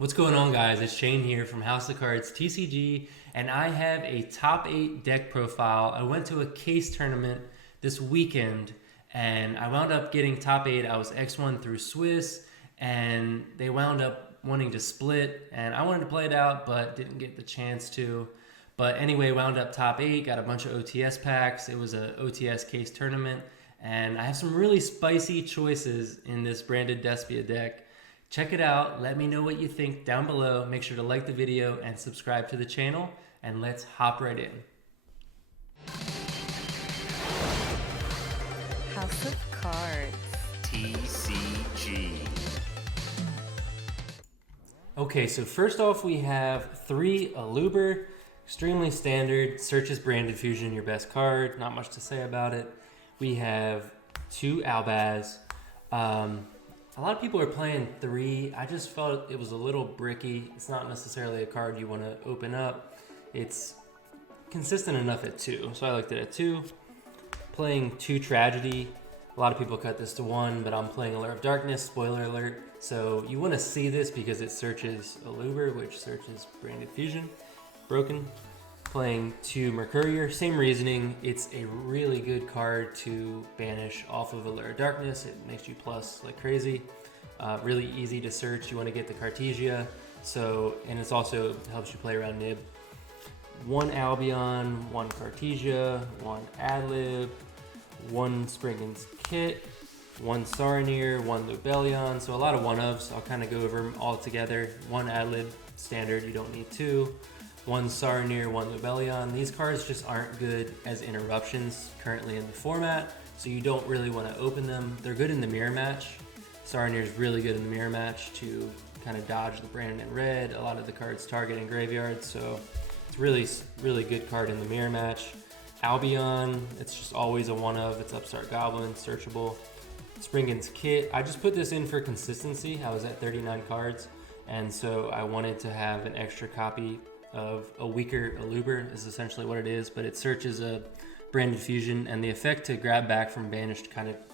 What's going on, guys? It's Shane here from House of Cards TCG, and I have a top 8 deck profile. I went to a case tournament this weekend, and I wound up getting top 8. I was X1 through Swiss, and they wound up wanting to split, and I wanted to play it out, but didn't get the chance to. But anyway, wound up top 8, got a bunch of OTS packs. It was a OTS case tournament, and I have some really spicy choices in this branded Despia deck. Check it out. Let me know what you think down below. Make sure to like the video and subscribe to the channel, and let's hop right in. House of Cards. TCG. Okay, so first off we have 3 Aluber, extremely standard, searches branded fusion, your best card, not much to say about it. We have 2 Albaz. A lot of people are playing 3. I just felt it was a little bricky. It's not necessarily a card you want to open up. It's consistent enough at 2, so I liked it at 2. Playing 2 Tragedy. A lot of people cut this to 1, but I'm playing Allure of Darkness, spoiler alert. So you want to see this because it searches Aluber, which searches branded fusion. Broken. Playing 2 Mercurier, same reasoning. It's a really good card to banish off of Allure of Darkness. It makes you plus like crazy. Really easy to search. You want to get the Cartesia, and it's also helps you play around Nib. 1 Albion, 1 Cartesia, 1 Adlib, 1 Spriggan's Kit, 1 Saronir, 1 Lubellion. So a lot of one-ofs. I'll kind of go over them all together. 1 Adlib, standard, you don't need 2. 1 Saronir, 1 Lubellion. These cards just aren't good as interruptions currently in the format, so you don't really want to open them. They're good in the mirror match. Saronir is really good in the mirror match to kind of dodge the brand in red. A lot of the cards target in graveyards, so it's really good card in the mirror match. Albion, it's just always a one-of. It's Upstart Goblin, searchable. Spriggan's Kit, I just put this in for consistency. I was at 39 cards, and so I wanted to have an extra copy of a weaker Aluber is essentially what it is, but it searches a branded fusion, and the effect to grab back from banished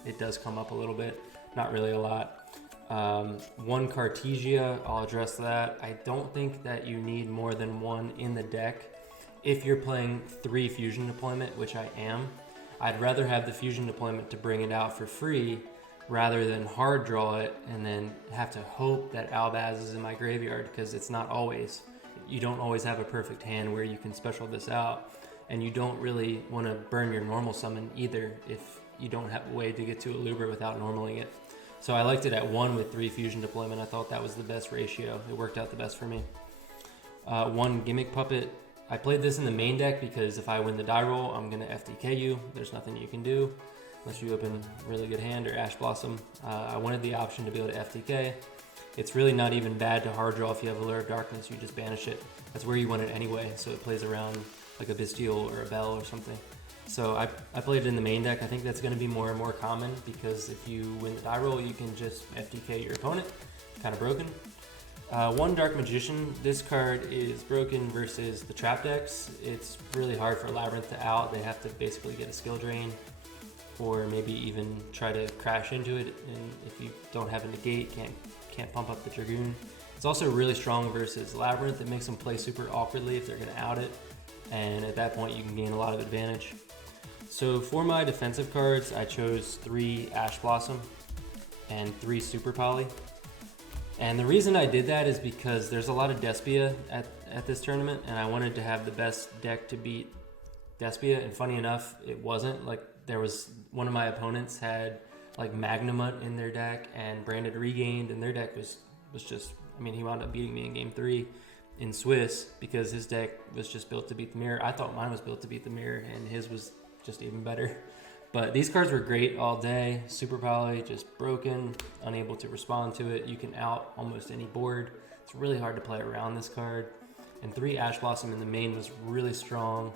it does come up a little bit, not really a lot. 1 Cartesia, I'll address that. I don't think that you need more than 1 in the deck if you're playing 3 fusion deployment, which I am. I'd rather have the fusion deployment to bring it out for free rather than hard draw it and then have to hope that Albaz is in my graveyard, because it's not always. You don't always have a perfect hand where you can special this out, and you don't really want to burn your normal summon either if you don't have a way to get to Aluber without normaling it. So I liked it at 1 with 3 fusion deployment. I thought that was the best ratio. It worked out the best for me. 1 Gimmick Puppet. I played this in the main deck because if I win the die roll, I'm going to FTK you. There's nothing you can do unless you open a really good hand or Ash Blossom. I wanted the option to be able to FTK. It's really not even bad to hard draw if you have Allure of Darkness. You just banish it. That's where you want it anyway, so it plays around like a Bestial or a Bell or something. So I played it in the main deck. I think that's going to be more and more common because if you win the die roll, you can just FTK your opponent. Kind of broken. 1 Dark Magician. This card is broken versus the trap decks. It's really hard for Labyrinth to out. They have to basically get a skill drain or maybe even try to crash into it, and if you don't have a negate, can't pump up the Dragoon. It's also really strong versus Labyrinth. It makes them play super awkwardly if they're going to out it, and at that point you can gain a lot of advantage. So for my defensive cards, I chose 3 Ash Blossom and 3 Super Poly. And the reason I did that is because there's a lot of Despia at this tournament, and I wanted to have the best deck to beat Despia, and funny enough, it wasn't. Like, there was one of my opponents had like Magnamut in their deck and Branded Regained, and their deck was just, I mean, he wound up beating me in game 3 in Swiss because his deck was just built to beat the mirror. I thought mine was built to beat the mirror, and his was just even better. But these cards were great all day. Super Poly, just broken, unable to respond to it. You can out almost any board. It's really hard to play around this card. And 3 Ash Blossom in the main was really strong.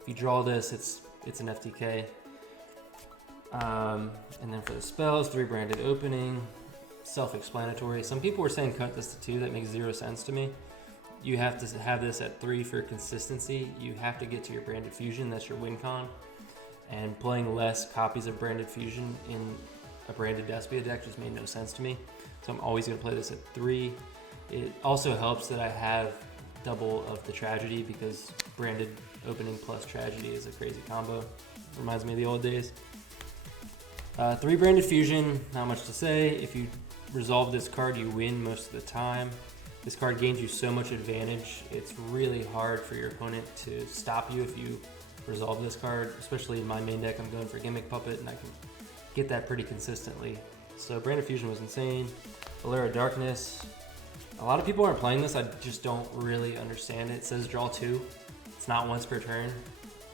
If you draw this, it's an FTK. And then for the spells, 3 Branded Opening, self-explanatory. Some people were saying cut this to 2. That makes 0 sense to me. You have to have this at 3 for consistency. You have to get to your Branded Fusion. That's your win con. And playing less copies of Branded Fusion in a branded Despia deck just made no sense to me. So I'm always going to play this at 3. It also helps that I have double of the tragedy because branded opening plus tragedy is a crazy combo. Reminds me of the old days. 3 branded fusion, not much to say. If you resolve this card, you win most of the time. This card gains you so much advantage. It's really hard for your opponent to stop you if you resolve this card, especially in my main deck. I'm going for Gimmick Puppet and I can get that pretty consistently. So branded fusion was insane. Allure of Darkness. A lot of people aren't playing this. I just don't really understand it. It says draw 2. It's not once per turn.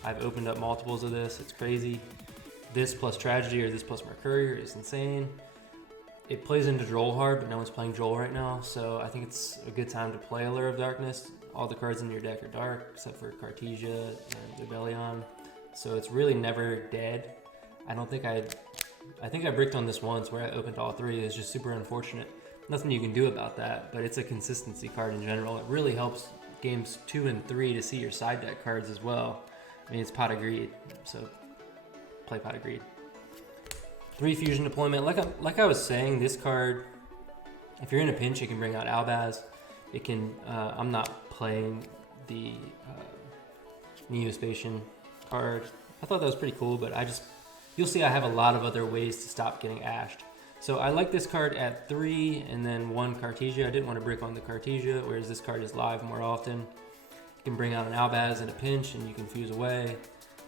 I've opened up multiples of this. It's crazy. This plus Tragedy or this plus Mercurier is insane. It plays into Droll hard, but no one's playing Droll right now, so I think it's a good time to play Allure of Darkness. All the cards in your deck are dark, except for Cartesia and Lubellion, so it's really never dead. I think I bricked on this once where I opened all 3. It's just super unfortunate. Nothing you can do about that, but it's a consistency card in general. It really helps games 2 and 3 to see your side deck cards as well. I mean, it's Pot of Greed, so play Pot of Greed. 3 fusion deployment. Like I was saying, this card, if you're in a pinch, it can bring out Albaz. It can. I'm not playing the Neospatian card. I thought that was pretty cool, but you'll see I have a lot of other ways to stop getting ashed. So I like this card at 3 and then 1 Cartesia. I didn't want to brick on the Cartesia, whereas this card is live more often. You can bring out an Albaz in a pinch and you can fuse away.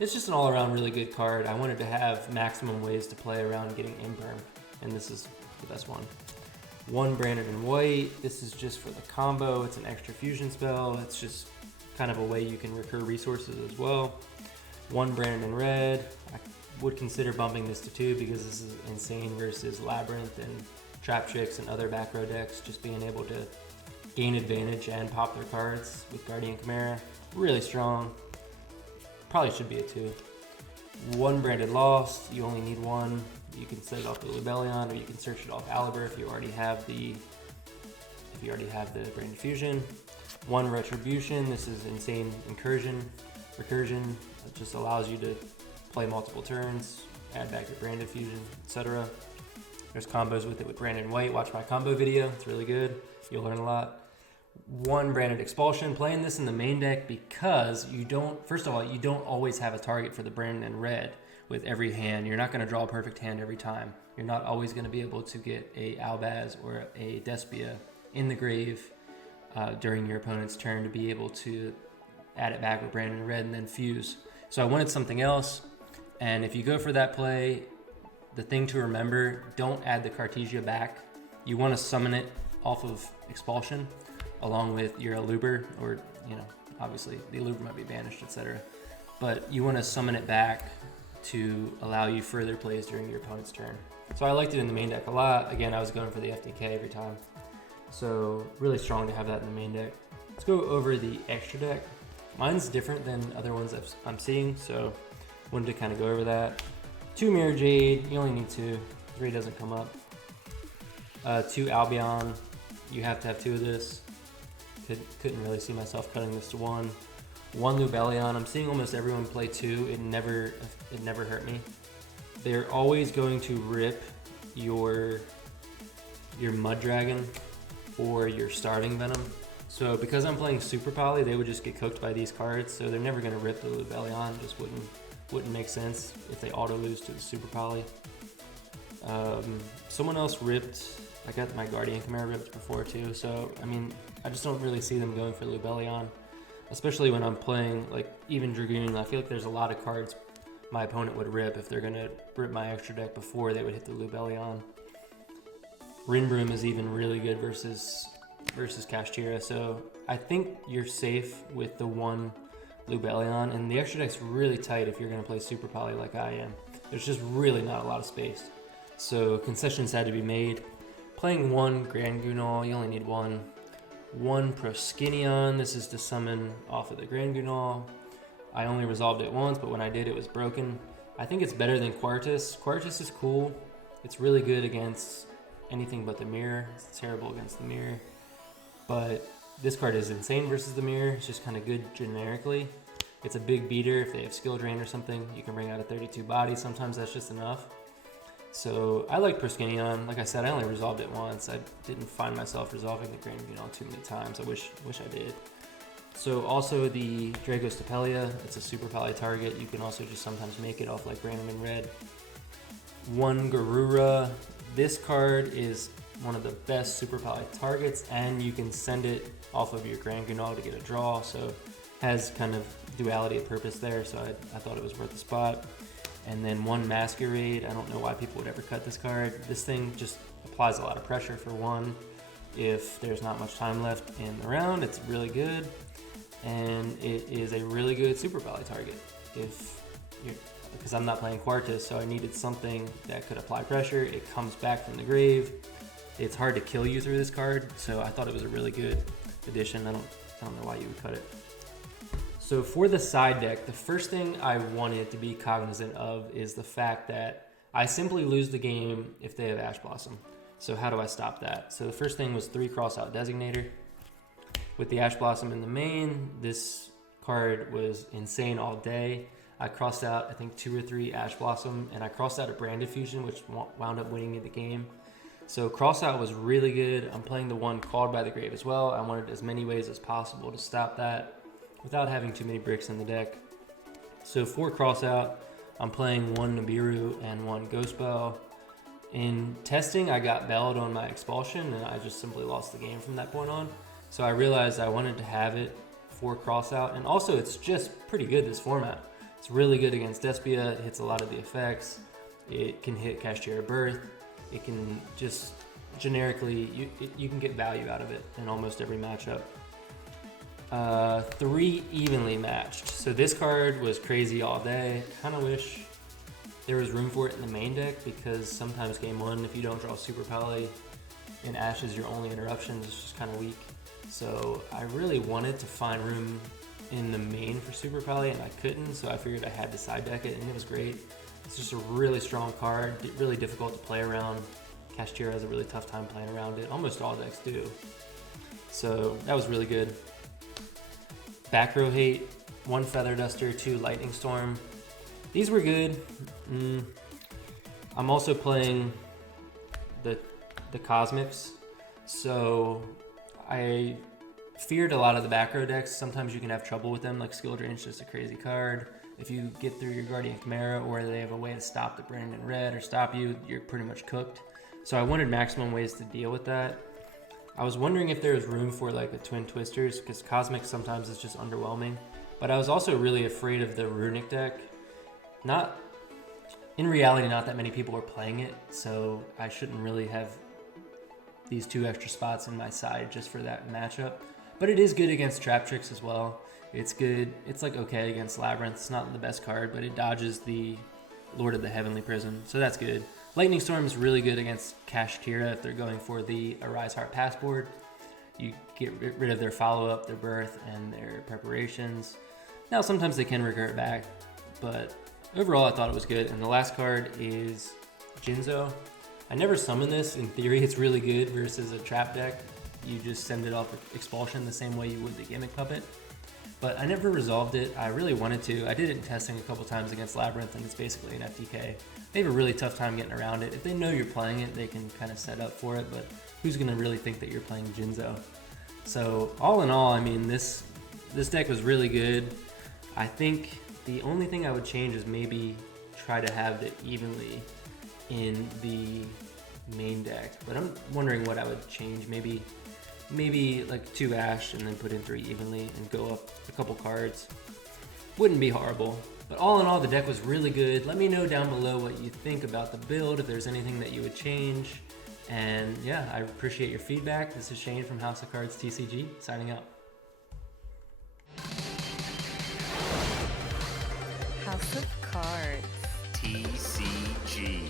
It's just an all-around really good card. I wanted to have maximum ways to play around getting imperm, and this is the best one. 1 branded in white. This is just for the combo. It's an extra fusion spell. It's just kind of a way you can recur resources as well. 1 branded in red. I would consider bumping this to 2 because this is insane versus Labyrinth and Trap Chicks and other back row decks. Just being able to gain advantage and pop their cards with Guardian Chimera. Really strong. Probably should be a 2. 1 branded Lost. You only need 1. You can set it off the Lubellion, or you can search it off Aliber if you already have the branded fusion. 1 Retribution. This is insane recursion. It just allows you to play multiple turns, add back your branded fusion, etc. There's combos with it with branded white. Watch my combo video. It's really good. You'll learn a lot. 1 branded Expulsion. Playing this in the main deck because first of all, you don't always have a target for the branded in red with every hand. You're not going to draw a perfect hand every time. You're not always going to be able to get a Albaz or a Despia in the grave during your opponent's turn to be able to add it back with branded in red and then fuse. So I wanted something else, and if you go for that play, the thing to remember, don't add the Cartesia back. You want to summon it off of Expulsion along with your Aluber, or obviously the Aluber might be banished, etc. But you want to summon it back to allow you further plays during your opponent's turn. So I liked it in the main deck a lot. Again, I was going for the FTK every time. So really strong to have that in the main deck. Let's go over the extra deck. Mine's different than other ones I'm seeing, so wanted to kind of go over that. 2 Mirror Jade, you only need 2. 3 doesn't come up. 2 Albion, you have to have 2 of this. Couldn't really see myself cutting this to 1. 1 Lubellion, I'm seeing almost everyone play 2. It never hurt me. They're always going to rip your Mud Dragon or your Starving Venom. So because I'm playing Super Poly, they would just get cooked by these cards. So they're never going to rip the Lubellion. Just wouldn't make sense if they auto lose to the Super Poly. Someone else ripped. I got my Guardian Chimera ripped before too. So I mean, I just don't really see them going for Lubellion, especially when I'm playing like even Dragoon. I feel like there's a lot of cards my opponent would rip if they're gonna rip my extra deck before they would hit the Lubellion. Rinbroom is even really good versus Kashtira, so I think you're safe with the 1 Lubellion, and the extra deck's really tight if you're going to play Super Poly like I am. There's just really not a lot of space, so concessions had to be made. Playing 1 Grand Gunal, you only need 1. 1 Proskinion, this is to summon off of the Grand Gunal. I only resolved it once, but when I did, it was broken. I think it's better than Quartus. Quartus is cool. It's really good against anything but the mirror. It's terrible against the mirror. But this card is insane versus the mirror. It's just kind of good generically. It's a big beater. If they have skill drain or something, you can bring out a 32 body. Sometimes that's just enough. So I like Proskinion. Like I said, I only resolved it once. I didn't find myself resolving the Grand Guignol too many times. I wish I did. So also the Dragostapelia, it's a super poly target. You can also just sometimes make it off like random in red. One Garura. This card is one of the best super poly targets, and you can send it off of your Grand Guignol to get a draw. So has kind of duality of purpose there. So I thought it was worth the spot. And then one Masquerade. I don't know why people would ever cut this card. This thing just applies a lot of pressure for one. If there's not much time left in the round, it's really good. And it is a really good super poly target. Because I'm not playing Quartus, so I needed something that could apply pressure. It comes back from the grave. It's hard to kill you through this card, so I thought it was a really good addition. I don't know why you would cut it. So for the side deck, the first thing I wanted to be cognizant of is the fact that I simply lose the game if they have Ash Blossom. So how do I stop that? So the first thing was 3 Crossout Designator. With the Ash Blossom in the main, this card was insane all day. I crossed out, I think, 2 or 3 Ash Blossom, and I crossed out a Brand Diffusion, which wound up winning me the game. So Crossout was really good. I'm playing the one Called by the Grave as well. I wanted as many ways as possible to stop that without having too many bricks in the deck. So for Crossout, I'm playing 1 Nibiru and 1 Ghost Bell. In testing, I got belled on my Expulsion, and I just simply lost the game from that point on. So I realized I wanted to have it for Crossout, and also it's just pretty good, this format. It's really good against Despia. It hits a lot of the effects. It can hit Cashier Birth. It can just generically, you can get value out of it in almost every matchup. 3 evenly matched. So this card was crazy all day. Kind of wish there was room for it in the main deck, because sometimes game 1, if you don't draw Super Poly and Ash is your only interruption, it's just kind of weak. So I really wanted to find room in the main for Super Poly, and I couldn't, so I figured I had to side deck it, and it was great. It's just a really strong card, really difficult to play around. Cashier has a really tough time playing around it. Almost all decks do. So that was really good. Back row hate, 1 Feather Duster, 2 Lightning Storm. These were good. I'm also playing the Cosmics, so I feared a lot of the back row decks. Sometimes you can have trouble with them, like Skill Drain's just a crazy card. If you get through your Guardian Chimera, or they have a way to stop the Brand in red or stop you, you're pretty much cooked. So I wanted maximum ways to deal with that. I was wondering if there was room for like the Twin Twisters, because Cosmic sometimes is just underwhelming. But I was also really afraid of the Runic deck. In reality, not that many people were playing it, so I shouldn't really have these 2 extra spots in my side just for that matchup. But it is good against Trap Tricks as well. It's good. It's like okay against Labyrinth. It's not the best card, but it dodges the Lord of the Heavenly Prison, so that's good. Lightning Storm is really good against Kashkira if they're going for the Arise Heart Passport. You get rid of their follow-up, their birth, and their preparations. Now, sometimes they can recur back, but overall I thought it was good. And the last card is Jinzo. I never summoned this. In theory, it's really good versus a trap deck. You just send it off with Expulsion the same way you would the Gimmick Puppet. But I never resolved it. I really wanted to. I did it in testing a couple times against Labyrinth, and it's basically an FTK. They have a really tough time getting around it. If they know you're playing it, they can kind of set up for it, but who's going to really think that you're playing Jinzo? So all in all, I mean, this deck was really good. I think the only thing I would change is maybe try to have it evenly in the main deck. But I'm wondering what I would change. Maybe like 2 Ash and then put in 3 evenly and go up a couple cards. Wouldn't be horrible. But all in all, the deck was really good. Let me know down below what you think about the build, if there's anything that you would change. And yeah, I appreciate your feedback. This is Shane from House of Cards TCG, signing out. House of Cards. TCG.